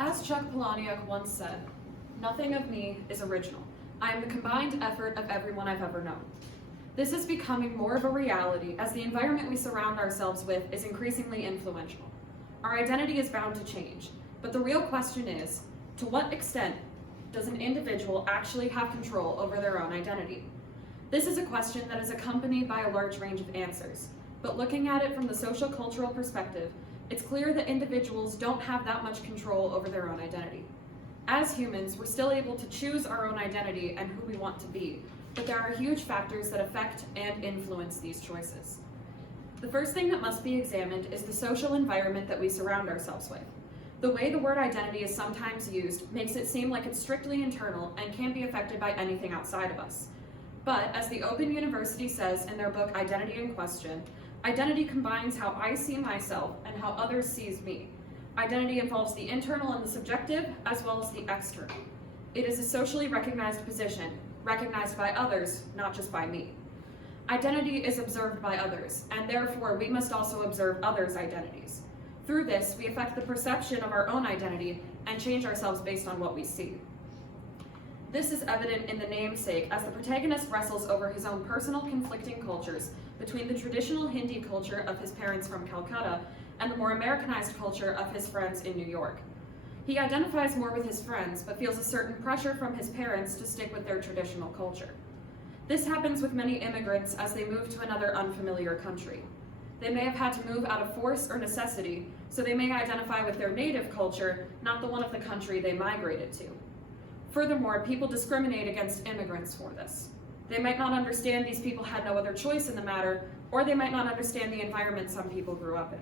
As Chuck Palahniuk once said, "Nothing of me is original. I am the combined effort of everyone I've ever known." This is becoming more of a reality as the environment we surround ourselves with is increasingly influential. Our identity is bound to change, but the real question is, to what extent does an individual actually have control over their own identity? This is a question that is accompanied by a large range of answers, but looking at it from the social cultural perspective, it's clear that individuals don't have that much control over their own identity. As humans, we're still able to choose our own identity and who we want to be, but there are huge factors that affect and influence these choices. The first thing that must be examined is the social environment that we surround ourselves with. The way the word identity is sometimes used makes it seem like it's strictly internal and can't be affected by anything outside of us. But as the Open University says in their book Identity in Question, identity combines how I see myself and how others sees me. Identity involves the internal and the subjective, as well as the external. It is a socially recognized position, recognized by others, not just by me. Identity is observed by others, and therefore we must also observe others' identities. Through this, we affect the perception of our own identity and change ourselves based on what we see. This is evident in the namesake as the protagonist wrestles over his own personal conflicting cultures between the traditional Hindi culture of his parents from Calcutta and the more Americanized culture of his friends in New York. He identifies more with his friends, but feels a certain pressure from his parents to stick with their traditional culture. This happens with many immigrants as they move to another unfamiliar country. They may have had to move out of force or necessity, so they may identify with their native culture, not the one of the country they migrated to. Furthermore, people discriminate against immigrants for this. They might not understand these people had no other choice in the matter, or they might not understand the environment some people grew up in.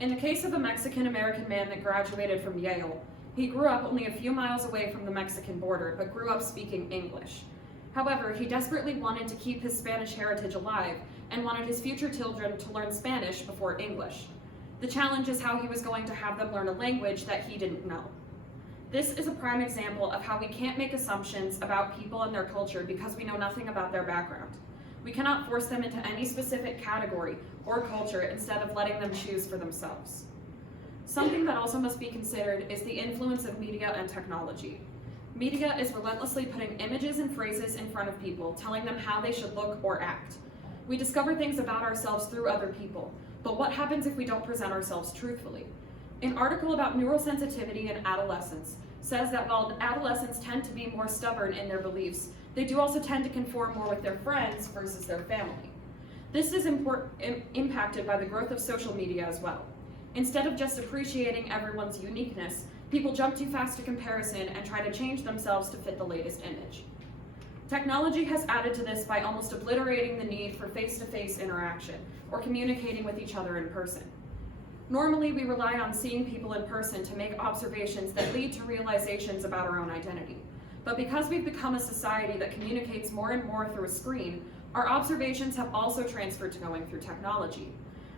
In the case of a Mexican-American man that graduated from Yale, he grew up only a few miles away from the Mexican border, but grew up speaking English. However, he desperately wanted to keep his Spanish heritage alive and wanted his future children to learn Spanish before English. The challenge is how he was going to have them learn a language that he didn't know. This is a prime example of how we can't make assumptions about people and their culture because we know nothing about their background. We cannot force them into any specific category or culture instead of letting them choose for themselves. Something that also must be considered is the influence of media and technology. Media is relentlessly putting images and phrases in front of people, telling them how they should look or act. We discover things about ourselves through other people, but what happens if we don't present ourselves truthfully? An article about neural sensitivity in adolescence says that while adolescents tend to be more stubborn in their beliefs, they do also tend to conform more with their friends versus their family. This is impacted by the growth of social media as well. Instead of just appreciating everyone's uniqueness, people jump too fast to comparison and try to change themselves to fit the latest image. Technology has added to this by almost obliterating the need for face-to-face interaction or communicating with each other in person. Normally, we rely on seeing people in person to make observations that lead to realizations about our own identity. But because we've become a society that communicates more and more through a screen, our observations have also transferred to going through technology.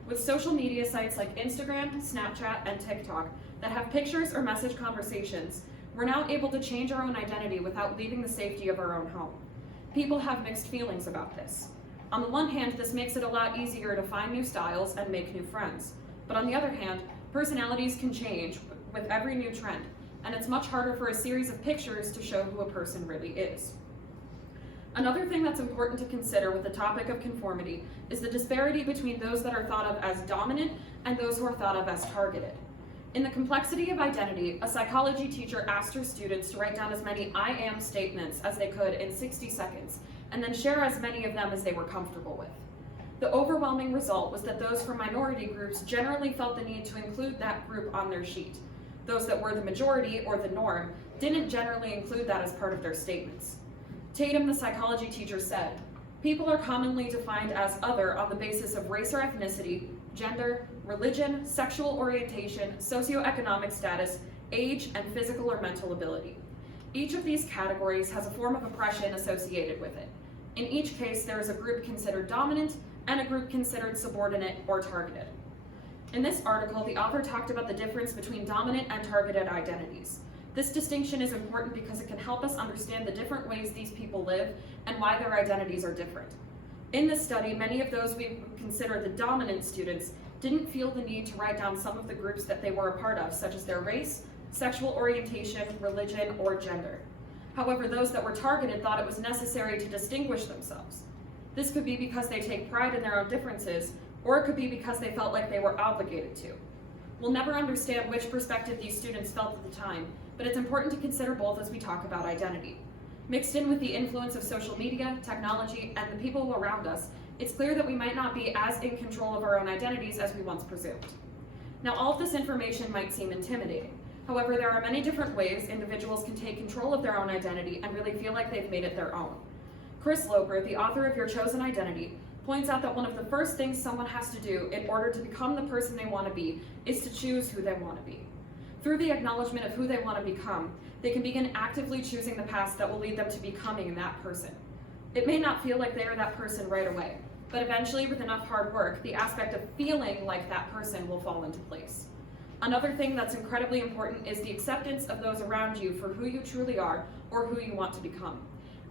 With social media sites like Instagram, Snapchat, and TikTok that have pictures or message conversations, we're now able to change our own identity without leaving the safety of our own home. People have mixed feelings about this. On the one hand, this makes it a lot easier to find new styles and make new friends. But on the other hand, personalities can change with every new trend, and it's much harder for a series of pictures to show who a person really is. Another thing that's important to consider with the topic of conformity is the disparity between those that are thought of as dominant and those who are thought of as targeted. In the complexity of identity, a psychology teacher asked her students to write down as many I am statements as they could in 60 seconds, and then share as many of them as they were comfortable with. The overwhelming result was that those from minority groups generally felt the need to include that group on their sheet. Those that were the majority or the norm didn't generally include that as part of their statements. Tatum, the psychology teacher, said, "People are commonly defined as other on the basis of race or ethnicity, gender, religion, sexual orientation, socioeconomic status, age, and physical or mental ability. Each of these categories has a form of oppression associated with it. In each case, there is a group considered dominant and a group considered subordinate or targeted." In this article, the author talked about the difference between dominant and targeted identities. This distinction is important because it can help us understand the different ways these people live and why their identities are different. In this study, many of those we consider the dominant students didn't feel the need to write down some of the groups that they were a part of, such as their race, sexual orientation, religion, or gender. However, those that were targeted thought it was necessary to distinguish themselves. This could be because they take pride in their own differences, or it could be because they felt like they were obligated to. We'll never understand which perspective these students felt at the time, but it's important to consider both as we talk about identity. Mixed in with the influence of social media, technology, and the people around us, it's clear that we might not be as in control of our own identities as we once presumed. Now, all of this information might seem intimidating. However, there are many different ways individuals can take control of their own identity and really feel like they've made it their own. Chris Loper, the author of Your Chosen Identity, points out that one of the first things someone has to do in order to become the person they want to be is to choose who they want to be. Through the acknowledgement of who they want to become, they can begin actively choosing the path that will lead them to becoming that person. It may not feel like they are that person right away, but eventually, with enough hard work, the aspect of feeling like that person will fall into place. Another thing that's incredibly important is the acceptance of those around you for who you truly are or who you want to become.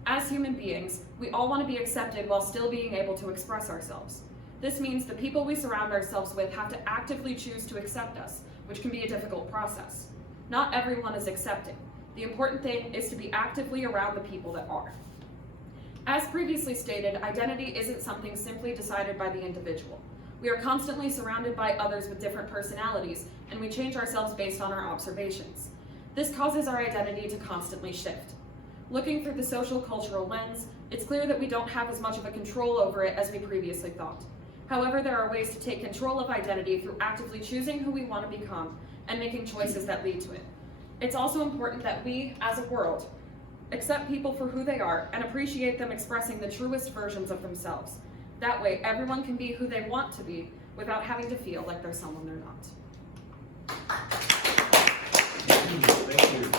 As human beings, we all want to be accepted while still being able to express ourselves. This means the people we surround ourselves with have to actively choose to accept us, which can be a difficult process. Not everyone is accepting. The important thing is to be actively around the people that are. As previously stated, identity isn't something simply decided by the individual. We are constantly surrounded by others with different personalities, and we change ourselves based on our observations. This causes our identity to constantly shift. Looking through the social cultural lens, it's clear that we don't have as much of a control over it as we previously thought. However, there are ways to take control of identity through actively choosing who we want to become and making choices that lead to it. It's also important that we, as a world, accept people for who they are and appreciate them expressing the truest versions of themselves. That way, everyone can be who they want to be without having to feel like they're someone they're not. Thank you.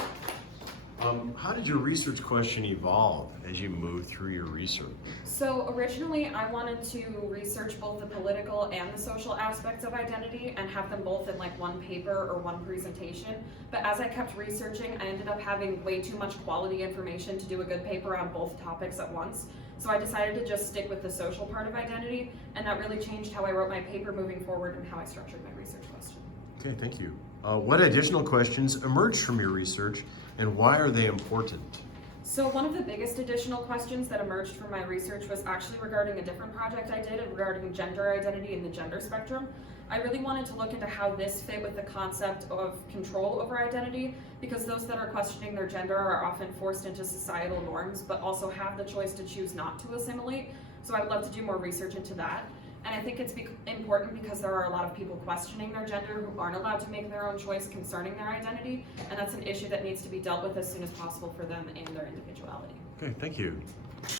How did your research question evolve as you moved through your research? So originally I wanted to research both the political and the social aspects of identity and have them both in like one paper or one presentation. But as I kept researching, I ended up having way too much quality information to do a good paper on both topics at once. So I decided to just stick with the social part of identity, and that really changed how I wrote my paper moving forward and how I structured my research question. Okay, thank you. What additional questions emerged from your research, and why are they important? So one of the biggest additional questions that emerged from my research was actually regarding a different project I did regarding gender identity and the gender spectrum. I really wanted to look into how this fit with the concept of control over identity, because those that are questioning their gender are often forced into societal norms, but also have the choice to choose not to assimilate. So I would love to do more research into that. And I think it's important because there are a lot of people questioning their gender who aren't allowed to make their own choice concerning their identity, and that's an issue that needs to be dealt with as soon as possible for them and their individuality. Okay, thank you.